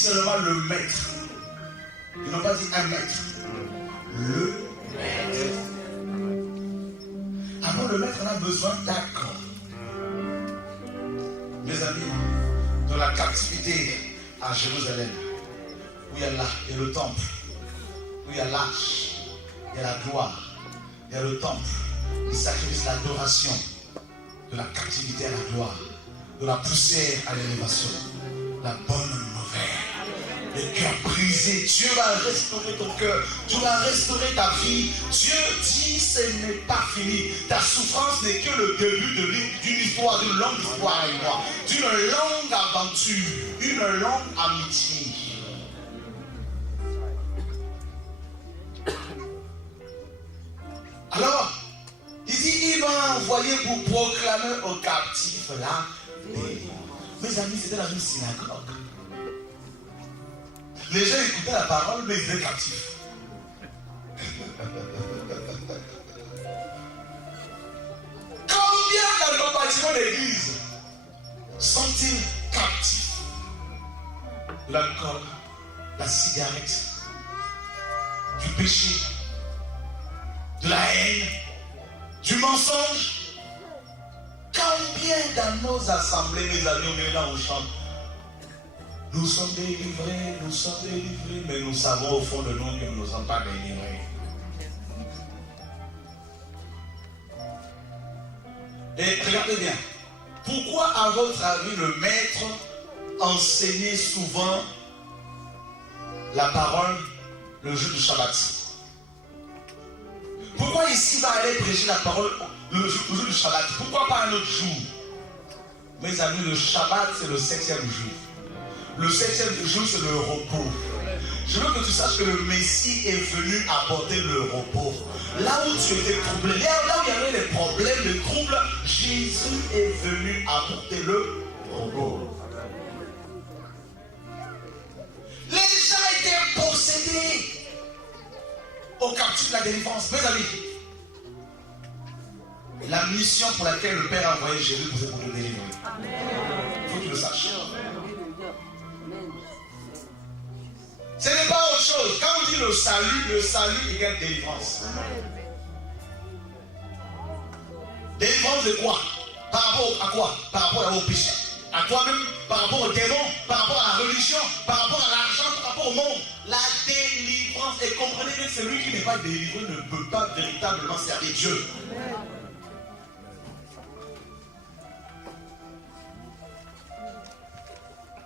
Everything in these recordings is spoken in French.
seulement le maître. Ils n'ont pas dit un maître. Le maître. Avant le maître, on a besoin d'accord. Mes amis, dans la captivité à Jérusalem, où il y a le temple, où il y a l'arche, il y a la gloire, il y a le temple, les sacrifices, l'adoration, de la captivité à la gloire, de la poussière à l'élévation, la bonne nouvelle, le cœur brisé, Dieu va restaurer ton cœur, Dieu va restaurer ta vie. Dieu dit ce n'est pas fini, ta souffrance n'est que le début d'une histoire, d'une longue histoire avec moi, d'une longue aventure, une longue amitié. Alors, il dit, il va envoyer pour proclamer aux captifs là. Mes amis, c'était dans une synagogue. Les gens écoutaient la parole, mais ils étaient captifs. Combien dans nos bâtiments d'église sont-ils captifs? De l'alcool, la cigarette, du péché, de la haine, du mensonge. Combien dans nos assemblées, mes amis, on est là, on chante. Nous sommes délivrés, mais nous savons au fond de nous que nous ne sommes pas délivrés. Et regardez bien, pourquoi à votre avis le maître enseignait souvent la parole le jour du Shabbat? Pourquoi ici il va aller prêcher la parole le jour du Shabbat? Pourquoi pas un autre jour? Mes amis, le Shabbat c'est le 7e jour. Le 7e jour c'est le repos. Je veux que tu saches que le Messie est venu apporter le repos. Là où tu étais troublé, là où il y avait des problèmes, des troubles, Jésus est venu apporter le repos. Les gens étaient possédés au captif de la délivrance. Mes amis, la mission pour laquelle le Père a envoyé Jésus, c'est pour te délivrer. Il faut que tu le saches. Ce n'est pas autre chose. Quand on dit le salut égale délivrance. Délivrance de quoi? Par rapport à quoi? Par rapport au péché, à toi-même, par rapport au démon, par rapport à la religion, par rapport à l'argent, par rapport au monde. La délivrance. Et comprenez que celui qui n'est pas délivré ne peut pas véritablement servir Dieu.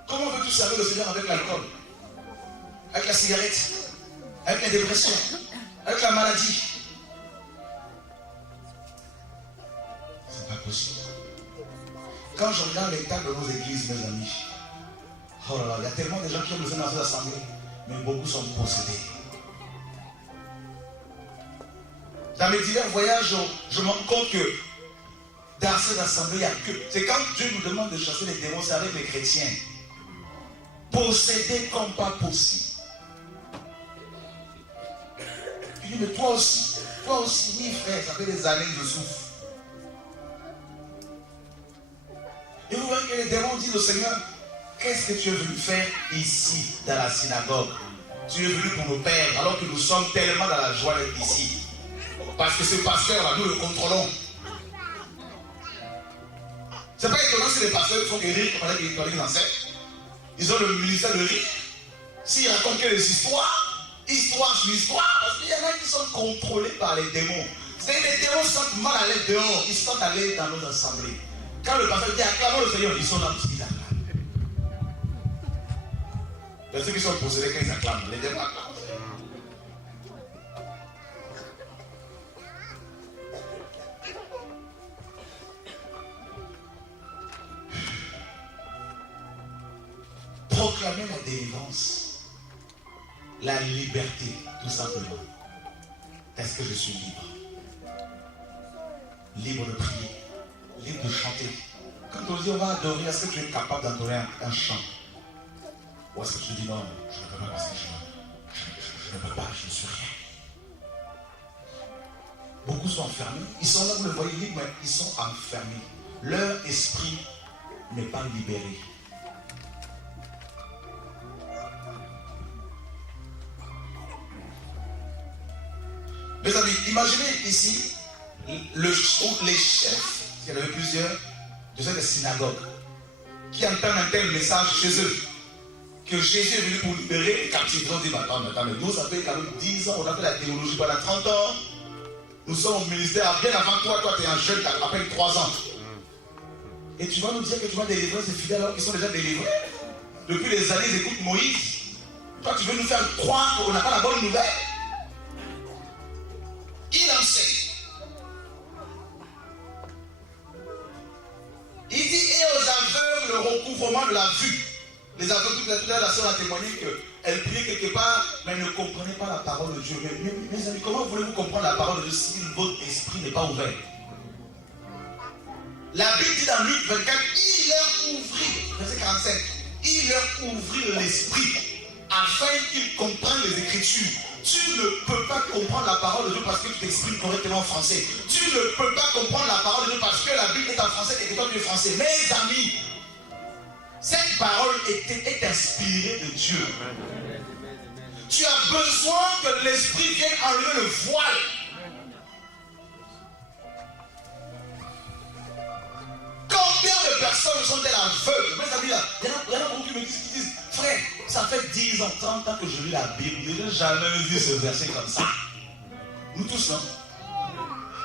Comment veux-tu servir le Seigneur avec l'alcool, avec la cigarette, avec la dépression, avec la maladie? C'est pas possible. Quand je regarde l'état de nos églises, mes amis, oh là là, il y a tellement de gens qui ont besoin dans ces assemblées, mais beaucoup sont possédés. Dans mes divers voyages, je me rends compte que dans ces assemblées, il n'y a que... C'est quand Dieu nous demande de chasser les démons, c'est avec les chrétiens. Possédés comme pas possible. Il dit, mais toi aussi, oui frère, ça fait des années que je souffre. Et vous voyez que les démons disent au Seigneur, qu'est-ce que tu es venu faire ici, dans la synagogue? Tu es venu pour nos pères, alors que nous sommes tellement dans la joie d'être ici. Parce que ce pasteur-là, nous le contrôlons. C'est pas étonnant si les pasteurs font guérir pendant qu'ils enseignent. Ils ont le ministère de rire. S'ils racontent que les histoire sur histoire, parce qu'il y en a qui sont contrôlés par les démons. C'est que les démons se sentent mal à l'aise dehors, ils sont allés dans nos assemblées. Quand le pasteur dit acclamons le Seigneur, ils sont là parce qu'ils acclament. Il y a ceux qui sont possédés quand ils acclament, les démons acclament. Proclamer la délivrance, la liberté, tout simplement. Est-ce que je suis libre? Libre de prier, libre de chanter. Quand on dit on va adorer, est-ce que tu es capable d'adorer un chant? Ou est-ce que tu dis non, je ne peux pas parce que je ne peux pas, je ne suis rien. Beaucoup sont enfermés. Ils sont là, vous le voyez libre, mais ils sont enfermés. Leur esprit n'est pas libéré. Mes amis, imaginez ici les chefs, il y en avait plusieurs, de cette synagogue, qui entendent un tel message chez eux, que Jésus est venu pour libérer les captifs. Ils ont dit, mais attends, mais nous, ça fait quand même 10 ans, on a fait la théologie pendant 30 ans. Nous sommes au ministère bien avant toi, tu es un jeune, tu as à peine 3 ans. Et tu vas nous dire que tu vas délivrer ces fidèles alors qu'ils sont déjà délivrés. Depuis des années, ils écoutent Moïse. Toi, tu veux nous faire croire qu'on n'a pas la bonne nouvelle. Il enseigne. Il dit, et aux aveugles, le recouvrement de la vue. Les aveugles, toute la sœur a témoigné qu'elle priait quelque part, mais elle ne comprenait pas la parole de Dieu. Mais mes amis, comment voulez-vous comprendre la parole de Dieu si votre esprit n'est pas ouvert? La Bible dit dans Luc 24, il leur ouvrit, verset 45, il leur ouvrit l'esprit afin qu'ils comprennent les Écritures. Tu ne peux pas comprendre la parole de Dieu parce que tu t'exprimes correctement en français. Tu ne peux pas comprendre la parole de Dieu parce que la Bible est en français et que toi tu es français. Mes amis, cette parole est inspirée de Dieu. Tu as besoin que l'esprit vienne enlever le voile. Combien de personnes sont-elles aveugles? Mes amis, il y en a beaucoup qui me disent, frère, ça fait 10 ans, 30 ans que je lis la Bible, je n'ai jamais vu ce verset comme ça. Nous tous, non?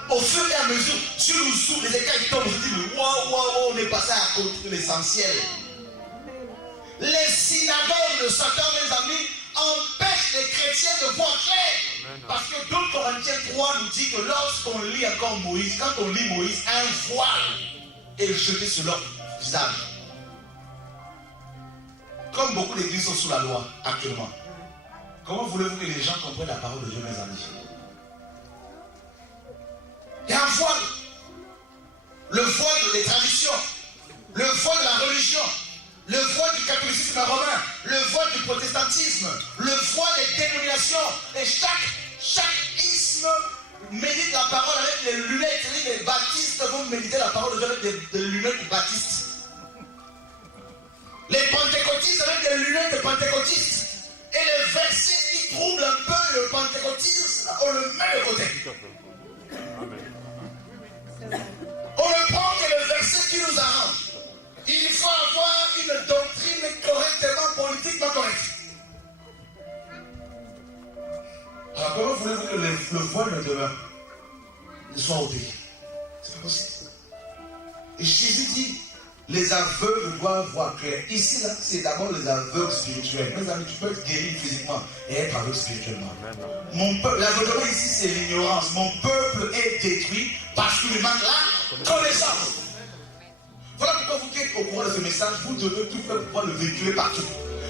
Au fur et à mesure, Dieu nous ouvre, les écailles tombent, on se dit, waouh, on est passé à côté de l'essentiel. Les synagogues de Satan, mes amis, empêchent les chrétiens de voir clair. Parce que 2 Corinthiens 3 nous dit que lorsqu'on lit encore Moïse, quand on lit Moïse, un voile est jeté sur leur visage. Comme beaucoup d'églises sont sous la loi actuellement, comment voulez-vous que les gens comprennent la parole de Dieu, mes amis? Il y a un voile. Le voile des traditions, le voile de la religion, le voile du catholicisme romain, le voile du protestantisme, le voile des dénominations. Et chaque isme médite la parole avec les lunettes. Les baptistes vont méditer la parole de Dieu avec des lunettes baptistes. Les pentecôtistes avec des lunettes de pentecôtistes. Et les versets qui troublent un peu le pentecôtisme, on le met de côté. On ne prend que les versets qui nous arrangent. Il faut avoir une doctrine correctement, politiquement correcte. Alors comment voulez-vous que le voile de demain ne soit ôté? C'est pas possible. Et Jésus dit, les aveugles doivent voir clair. Ici, là, c'est d'abord les aveugles spirituels. Mes amis, tu peux être guéri physiquement et être aveugle spirituellement. Mon peuple, l'aveuglement ici, c'est l'ignorance. Mon peuple est détruit parce qu'il lui manque la connaissance. Voilà pourquoi vous qui êtes au courant de ce message, vous devez tout faire pour pouvoir le véhiculer partout.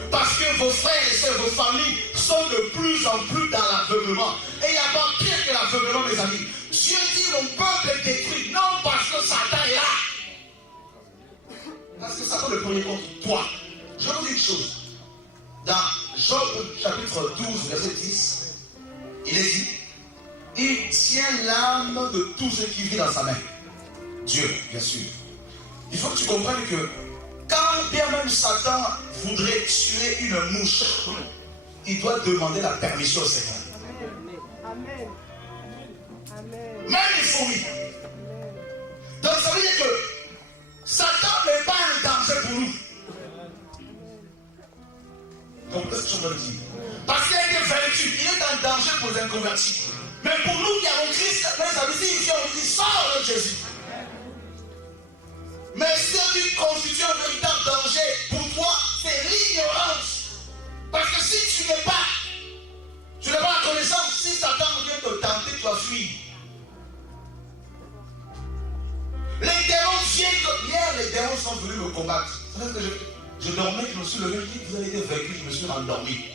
Parce que vos frères et sœurs, vos familles sont de plus en plus dans l'aveuglement. Et il n'y a pas pire que l'aveuglement, mes amis. Dieu dit, mon peuple est détruit. Non parce que Satan est là. Parce que Satan est le premier contre toi. Je vous dis une chose. Dans Job chapitre 12, verset 10, il est dit, il tient l'âme de tout ce qui vit dans sa main. Dieu, bien sûr. Il faut que tu comprennes que quand bien même Satan voudrait tuer une mouche, il doit demander la permission au Seigneur. Amen. Même les fourmis. Donc ça veut dire que Satan n'est pas un danger pour nous. Comprenez ce que je veux dire? Parce qu'il a été vaincu, il est un danger pour les inconvertis. Mais pour nous qui avons Christ, mes amis, ici on dit sors de Jésus. Mais ce qui constitue un véritable danger pour toi, c'est l'ignorance. Parce que si tu n'as pas la connaissance, si Satan vient te tenter, tu vas fuir. Les démons viennent comme hier, les démons sont venus me combattre. C'est vrai que je dormais, je me suis levé, je dis, vous avez été vaincu, je me suis endormi.